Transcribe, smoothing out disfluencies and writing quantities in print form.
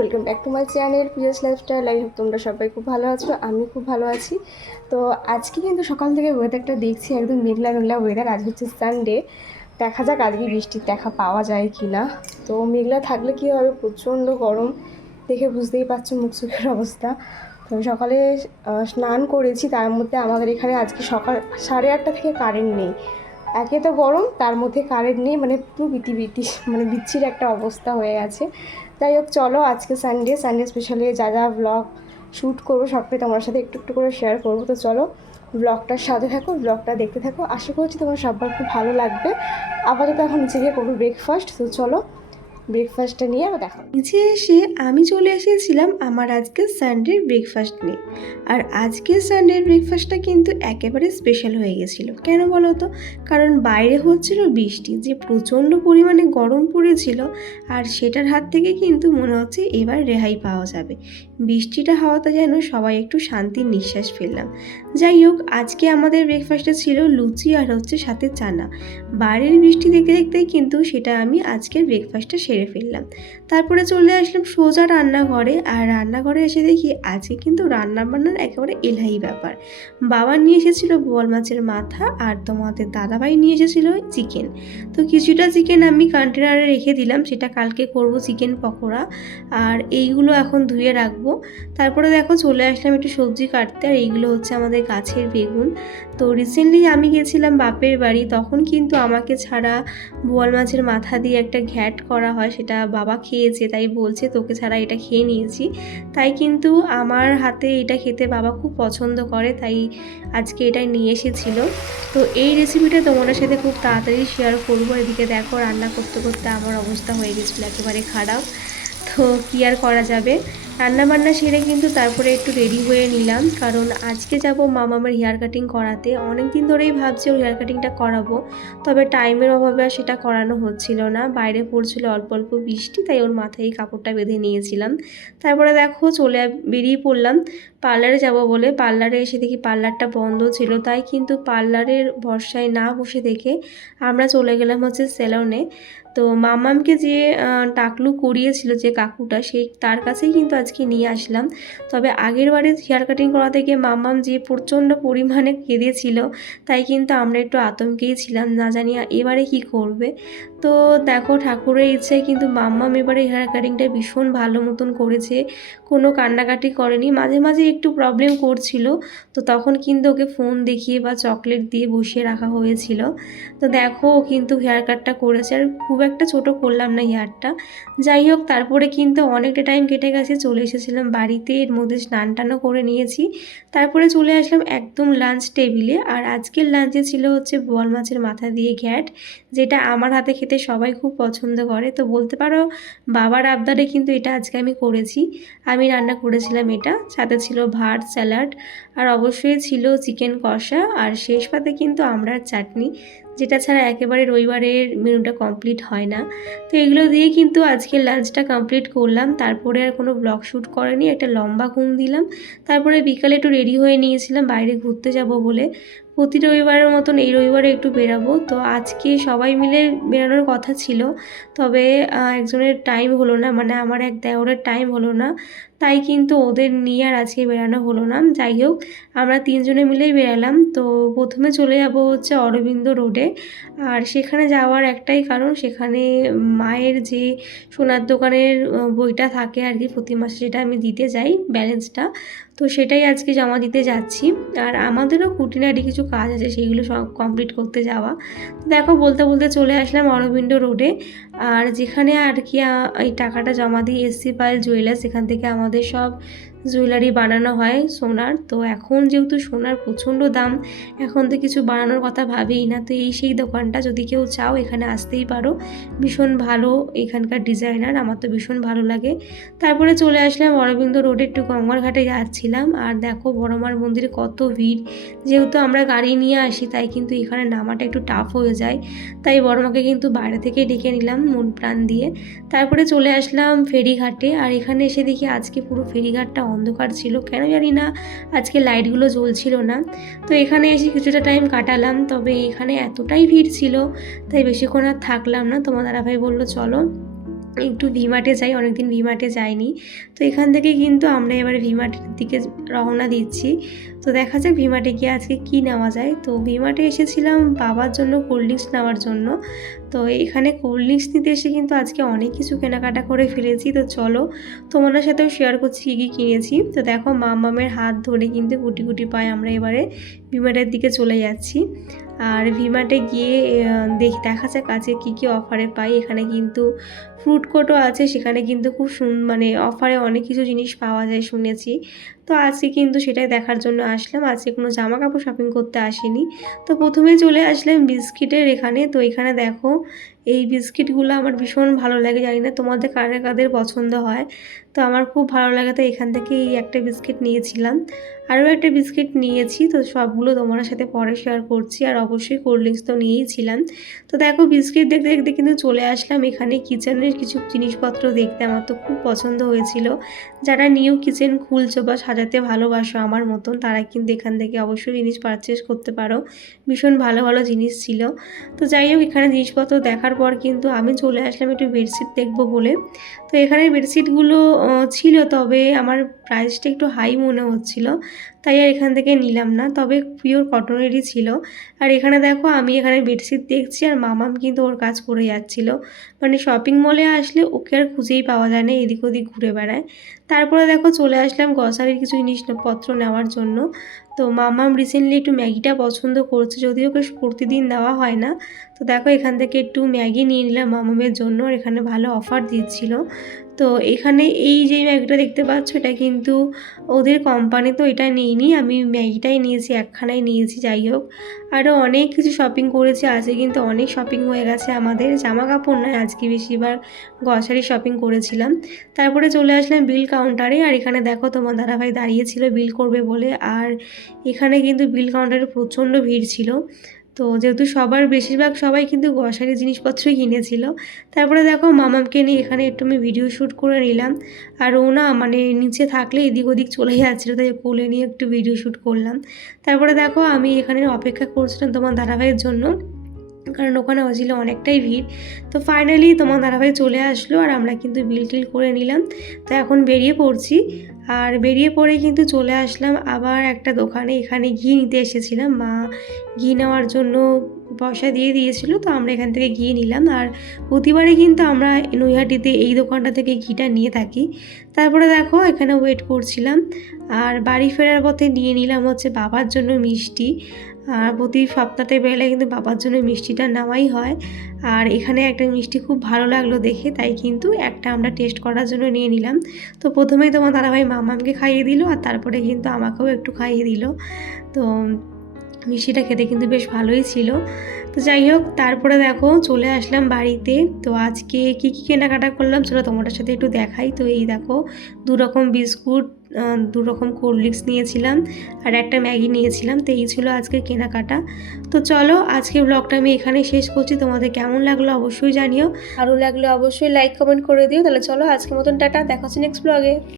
Welcome back to my channel PS lifestyle. I hope তোমরা সবাই খুব ভালো আছো, আমি খুব ভালো আছি। তো আজকে কিন্তু সকাল থেকে ওয়েদারটা দেখছি একদম মেঘলা মেঘলা ওয়েদার। আজ হচ্ছে সানডে, দেখা যাক আজকে বৃষ্টির দেখা পাওয়া যায় কি না। তো মেঘলা থাকলে কী হবে, প্রচণ্ড গরম, দেখে বুঝতেই পারছো মুখ চোখের অবস্থা। তো সকালে স্নান করেছি, তার মধ্যে আমাদের এখানে আজকে সকাল 8:30 থেকে কারেন্ট নেই। একে তো গরম, তার মধ্যে কারেন্ট নেই, মানে পুরো মানে বিচ্ছির একটা অবস্থা হয়ে গেছে। যাই হোক, চলো আজকে সানডে স্পেশালি যা যা ব্লগ শ্যুট করবো সবটাই তোমার সাথে একটু একটু করে শেয়ার করবো। তো চলো ব্লগটার সাথে থাকো, ব্লগটা দেখতে থাকো, আশা করছি তোমার সবার খুব ভালো লাগবে। আপাতত এখন নিচে গিয়ে করবো ব্রেকফাস্ট। তো চলো ব্রেকফাস্টটা নিয়ে আবার দেখা। নিচে এসে আমি চলে এসেছিলাম আমার আজকে সানডের ব্রেকফাস্ট নিয়ে। আর আজকে সানডের ব্রেকফাস্টটা কিন্তু একেবারে স্পেশাল হয়ে গেছিলো। কেন বলো তো? কারণ বাইরে হচ্ছিল বৃষ্টি, যে প্রচণ্ড পরিমাণে গরম পড়েছিল, আর সেটার হাত থেকে কিন্তু মনে হচ্ছে এবার রেহাই পাওয়া যাবে। বৃষ্টিটা হওয়াতে যেন সবাই একটু শান্তির নিঃশ্বাস ফেললাম। যাই হোক, আজকে আমাদের ব্রেকফাস্টে ছিল লুচি আর হচ্ছে সাথে চানা। বাইরের বৃষ্টি দেখতে দেখতেই কিন্তু সেটা আমি আজকের ব্রেকফাস্টটা সেরে ফেললাম। তারপরে চলে আসলাম সোজা রান্নাঘরে। আর রান্নাঘরে এসে দেখি আজকে কিন্তু রান্নাবান্নার একেবারে এলাহি ব্যাপার। বাবা নিয়ে এসেছিলো বোয়াল মাছের মাথা, আর তোমাদের দাদাভাই নিয়ে এসেছিলো চিকেন। তো কিছুটা চিকেন আমি কন্টেনারে রেখে দিলাম, সেটা কালকে করব চিকেন পকোড়া। আর এইগুলো এখন ধুয়ে রাখবো। তারপরে দেখো চলে আসলাম একটু সবজি কাটতে। আর এইগুলো হচ্ছে আমাদের গাছের বেগুন। তো রিসেন্টলি আমি গেছিলাম বাপের বাড়ি, তখন কিন্তু আমাকে ছাড়া বোয়াল মাছের মাথা দিয়ে একটা ঘ্যাট করা হয়, সেটা বাবা খেয়েছে, তাই বলছে তোকে ছাড়া এটা খেয়ে নিয়েছি। তাই কিন্তু আমার হাতে এটা খেতে বাবা খুব পছন্দ করে, তাই আজকে এটাই নিয়ে এসেছিল। তো এই রেসিপিটা তোমাদের সাথে খুব তাড়াতাড়ি শেয়ার করবো। এদিকে দেখো রান্না করতে করতে আমার অবস্থা হয়ে গেছিলো একেবারে খারাপ। তো কী আর করা যাবে, রান্নাবান্না সেরে কিন্তু তারপরে একটু রেডি হয়ে নিলাম, কারণ আজকে যাব মামামের হেয়ার কাটিং করাতে। অনেক দিন ধরেই ভাবছি ওর হেয়ার কাটিংটা করাবো, তবে টাইমের অভাবে আর সেটা করানো হচ্ছিল না। বাইরে পড়ছিল অল্প অল্প বৃষ্টি, তাই ওর মাথায় এই কাপড়টা বেঁধে নিয়েছিলাম। তারপরে দেখো বেরিয়ে পড়লাম পার্লারে যাব বলে। পার্লারে এসে দেখি পার্লারটা বন্ধ ছিল, তাই কিন্তু পার্লারের ভরসায় না বসে দেখে আমরা চলে গেলাম হচ্ছে সেলুনে। তো মামামকে যে টাকলু করিয়েছিল যে কাকুটা, সেই তার কাছেই কিন্তু আজকে নিয়ে আসলাম। তবে আগের বারে হেয়ার কাটিং করাতে গিয়ে মামাম যে প্রচণ্ড পরিমাণে কেঁদেছিল, তাই কিন্তু আমরা একটু আতঙ্কেই ছিলাম, না জানি এবারে কি করবে। তো দেখো ঠাকুরের ইচ্ছায় কিন্তু মাম্মাম এবারে হেয়ার কাটিংটা ভীষণ ভালো মতন করেছে, কোনো কান্নাকাটি করেনি। মাঝে মাঝে একটু প্রবলেম করছিল, তো তখন কিন্তু ওকে ফোন দেখিয়ে বা চকলেট দিয়ে বসিয়ে রাখা হয়েছিল। তো দেখো ও কিন্তু হেয়ার কাটটা করেছে, আর খুব একটা ছোট করলাম না হেয়ারটা। যাই হোক, তারপরে কিন্তু অনেকটা টাইম কেটে গেছে, চলে এসেছিলাম বাড়িতে, এর মধ্যে স্নান টানও করে নিয়েছি। তারপরে চলে আসলাম একদম লাঞ্চ টেবিলে। আর আজকের লাঞ্চে ছিল হচ্ছে বোয়াল মাছের মাথা দিয়ে ঘ্যাট, যেটা আমার হাতে খেতে সবাই খুব পছন্দ করে। তো বলতে পারো বাবার আবদারে কিন্তু এটা আজকে আমি করেছি, আমি রান্না করেছিলাম এটা। সাথে ছিল ভাত, স্যালাড, আর অবশ্যই ছিল চিকেন কষা, আর শেষ পাতে কিন্তু আমড়ার চাটনি, যেটা ছাড়া একেবারে রবিবারের মেনুটা কমপ্লিট হয় না। তো এগুলো দিয়ে কিন্তু আজকে লাঞ্চটা কমপ্লিট করলাম। তারপরে আর কোনো ব্লগ শ্যুট করেনি, একটা লম্বা ঘুম দিলাম। তারপরে বিকালে একটু রেডি হয়ে নিয়েছিলাম বাইরে ঘুরতে যাব বলে। প্রতি রবিবারের মতন এই রবিবারে একটু বেরাবো। তো আজকে সবাই মিলে বেরানোর কথা ছিল, তবে একজনের টাইম হলো না, মানে আমার এক দেওরের টাইম হলো না, তাই কিন্তু ওদের নিয়ে আর আজকে বেরানো হলো না। যাই হোক, আমরা তিনজনে মিলেই বেরালাম। তো প্রথমে চলে যাব হচ্ছে অরবিন্দ রোডে। আর সেখানে যাওয়ার একটাই কারণ, সেখানে মায়ের যে সোনার দোকানের বইটা থাকে আর কি প্রতি মাসে, যেটা আমি দিতে যাই ব্যালেন্সটা, তো সেটাই আজকে জমা দিতে যাচ্ছি। আর আমাদেরও খুঁটিনাটি কিছু কাজ আছে, সেইগুলো সব কমপ্লিট করতে যাওয়া। দেখো বলতে বলতে চলে আসলাম অরবিন্দ রোডে। আর যেখানে আর কি এই টাকাটা জমা দিয়ে এসছি পায়েল জুয়েলার্স, এখান থেকে আমাদের সব জুয়েলারি বানানো হয় সোনার। তো এখন যেহেতু সোনার প্রচণ্ড দাম, এখন তো কিছু বানানোর কথা ভাবেই না। তো এই সেই দোকানটা, যদি কেউ চাও এখানে আসতেই পারো, ভীষণ ভালো এখানকার ডিজাইনার, আমার তো ভীষণ ভালো লাগে। তারপরে চলে আসলাম অরবিন্দ রোডে, একটু গঙ্গার ঘাটে যাচ্ছিলাম। আর দেখো বড়মার মন্দিরে কত ভিড়, যেহেতু আমরা গাড়ি নিয়ে আসি তাই কিন্তু এখানে নামাটা একটু টাফ হয়ে যায়, তাই বড়মাকে কিন্তু বাইরে থেকে ডেকে নিলাম মন প্রাণ দিয়ে। তারপরে চলে আসলাম ফেরিঘাটে। আর এখানে এসে দেখি আজকে পুরো ফেরিঘাটটা অন্ধকার ছিল, কেন জানি না আজকে লাইটগুলো জ্বলছিল না। তো এখানে এসে কিছুটা টাইম কাটালাম, তবে এখানে এতটাই ভিড় ছিল তাই বেশিক্ষণ আর থাকলাম না। তোমার দাদাভাই বললো চলো একটু ভিমার্টে যাই, অনেকদিন ভিমার্টে যাইনি। তো এখান থেকে কিন্তু আমরা এবারে ভিমার্টের দিকে রওনা দিচ্ছি। তো দেখা যাক ভিমার্টে গিয়ে আজকে কি নেওয়া যায়। তো ভিমার্টে এসেছিলাম বাবার জন্য কোল্ড ড্রিঙ্কস নেওয়ার জন্য। তো এখানে কোল্ড ড্রিঙ্কস নিতে এসে কিন্তু আজকে অনেক কিছু কেনাকাটা করে ফেলেছি। তো চলো তোমাদের সাথেও শেয়ার করছি কী কী কিনেছি। তো দেখো মামামের হাত ধরে কিন্তু গুটি গুটি পায়ে আমরা এবারে ভিমার্টের দিকে চলে যাচ্ছি। আর ভিমার্টে গিয়ে দেখা যাক আজকে কী কী অফারে পাই। এখানে কিন্তু ফ্রুট কোর্টও আছে, সেখানে কিন্তু খুব মানে অফারে অনেক কিছু জিনিস পাওয়া যায় শুনেছি। তো আজকে কিন্তু সেটাই দেখার জন্য আসলাম, আজকে কোনো জামা কাপড় শপিং করতে আসিনি। তো প্রথমেই চলে আসলাম বিস্কিটের এখানে। তো এখানে দেখো এই বিস্কিটগুলো আমার ভীষণ ভালো লাগে, জানি না তোমাদের কাদের কাদের পছন্দ হয়। তো আমার খুব ভালো লাগে, তো এখান থেকে এই একটা বিস্কিট নিয়েছিলাম, আরও একটা বিস্কিট নিয়েছি। তো সবগুলো তোমার সাথে পরে শেয়ার করছি। আর অবশ্যই কোল্ড ড্রিঙ্কস তো নিয়েইছিলাম। তো দেখো বিস্কিট দেখতে দেখতে কিন্তু চলে আসলাম এখানে কিচেনের কিছু জিনিসপত্র দেখতে। আমার তো খুব পছন্দ হয়েছিল। যারা নিউ কিচেন খুলছো বা সাজাতে ভালোবাসো আমার মতন, তারা কিন্তু এখান থেকে অবশ্যই জিনিস পারচেস করতে পারো। ভীষণ ভালো ভালো জিনিস ছিল। তো যাই হোক এখানে জিনিসপত্র দেখার পর কিন্তু আমি চলে আসলাম একটু বেডশিট দেখবো বলে। তো এখানে বেডশিটগুলো ছিল, তবে আমার প্রাইসটা একটু হাই মনে হচ্ছিল, তাই আর এখান থেকে নিলাম না। তবে পিওর কটনেরই ছিল। আর এখানে দেখো আমি এখানে বেডশিট দেখছি আর মামাম কিন্তু ওর কাজ করে যাচ্ছিল। মানে শপিং মলে আসলে ওকে আর খুঁজেই পাওয়া যায় না, এদিক ওদিক ঘুরে বেড়ায়। তারপরে দেখো চলে আসলাম গ্রসারির কিছু জিনিসপত্র নেওয়ার জন্য। তো মামাম রিসেন্টলি একটু ম্যাগিটা পছন্দ করছে, যদিও ওকে প্রতিদিন দেওয়া হয় না। তো দেখো এখান থেকে একটু ম্যাগি নিয়ে নিলাম মামামের জন্য, আর এখানে ভালো অফার দিচ্ছিল। তো এখানে এই যে ম্যাগিটা দেখতে পাচ্ছ, এটা কিন্তু ওদের কোম্পানি, তো এটা নিইনি, আমি ম্যাগিটাই নিয়েছি, একখানাই নিয়েছি। যাই হোক আরও অনেক কিছু শপিং করেছি আজকে, কিন্তু অনেক শপিং হয়ে গেছে আমাদের। জামা কাপড় নয়, আজকে বেশিরভাগ গ্রসারি শপিং করেছিলাম। তারপরে চলে আসলাম বিল কাউন্টারে। আর এখানে দেখো তোমার দাদাভাই দাঁড়িয়েছিল বিল করবে বলে। আর এখানে কিন্তু বিল কাউন্টারে প্রচণ্ড ভিড় ছিল। তো যেহেতু বেশিরভাগ সবাই কিন্তু গ্রসারি জিনিসপত্রই কিনেছিল। তারপরে দেখো মামামকে নিয়ে এখানে একটু আমি ভিডিও শ্যুট করে নিলাম। আর ও না মানে নিচে থাকলে এদিক ওদিক চলে যাচ্ছিলো, তাই কোলে নিয়ে একটু ভিডিও শ্যুট করলাম। তারপরে দেখো আমি এখানে অপেক্ষা করছিলাম তোমার দাদাভাইয়ের জন্য, কারণ ওখানে হয়েছিল অনেকটাই ভিড়। তো ফাইনালি তোমার দাদাভাই চলে আসলো, আর আমরা কিন্তু বিল টিল করে নিলাম। তো এখন বেরিয়ে পড়ছি। আর বেরিয়ে পড়ে কিন্তু চলে আসলাম আবার একটা দোকানে। এখানে ঘি নিতে এসেছিলাম, মা ঘি নেওয়ার জন্য পয়সা দিয়ে দিয়েছিল, তো আমরা এখান থেকে ঘি নিলাম। আর প্রতিবারই কিন্তু আমরা নৈহাটিতে এই দোকানটা থেকে ঘিটা নিয়ে থাকি। তারপরে দেখো এখানে ওয়েট করছিলাম। আর বাড়ি ফেরার পথে নিয়ে নিলাম হচ্ছে বাবার জন্য মিষ্টি। আর প্রতি সপ্তাহে বেরোলে কিন্তু বাবার জন্য মিষ্টিটা নেওয়াই হয়। আর এখানে একটা মিষ্টি খুব ভালো লাগলো দেখে, তাই কিন্তু একটা আমরা টেস্ট করার জন্য নিয়ে নিলাম। তো প্রথমেই তোমার দাদাভাই মামামকে খাইয়ে দিল, আর তারপরে কিন্তু আমাকেও একটু খাইয়ে দিল। তো মিষ্টিটা খেতে কিন্তু বেশ ভালোই ছিল। তো যাই হোক তারপরে দেখো চলে আসলাম বাড়িতে। তো আজকে কী কী কেনাকাটা করলাম চলো তোমাদের সাথে একটু দেখাই। তো এই দেখো 2 রকম বিস্কুট, 2 রকম কোল্ড ড্রিঙ্কস নিয়েছিলাম, আর একটা ম্যাগি নিয়েছিলাম। তো এই ছিল আজকের কেনাকাটা। তো চলো আজকের ব্লগটা আমি এখানে শেষ করছি। তোমাদের কেমন লাগলো অবশ্যই জানিও, ভালো লাগলে অবশ্যই লাইক কমেন্ট করে দিও। তাহলে চলো আজকের মতন টাটা, দেখা হচ্ছে নেক্সট ব্লগে।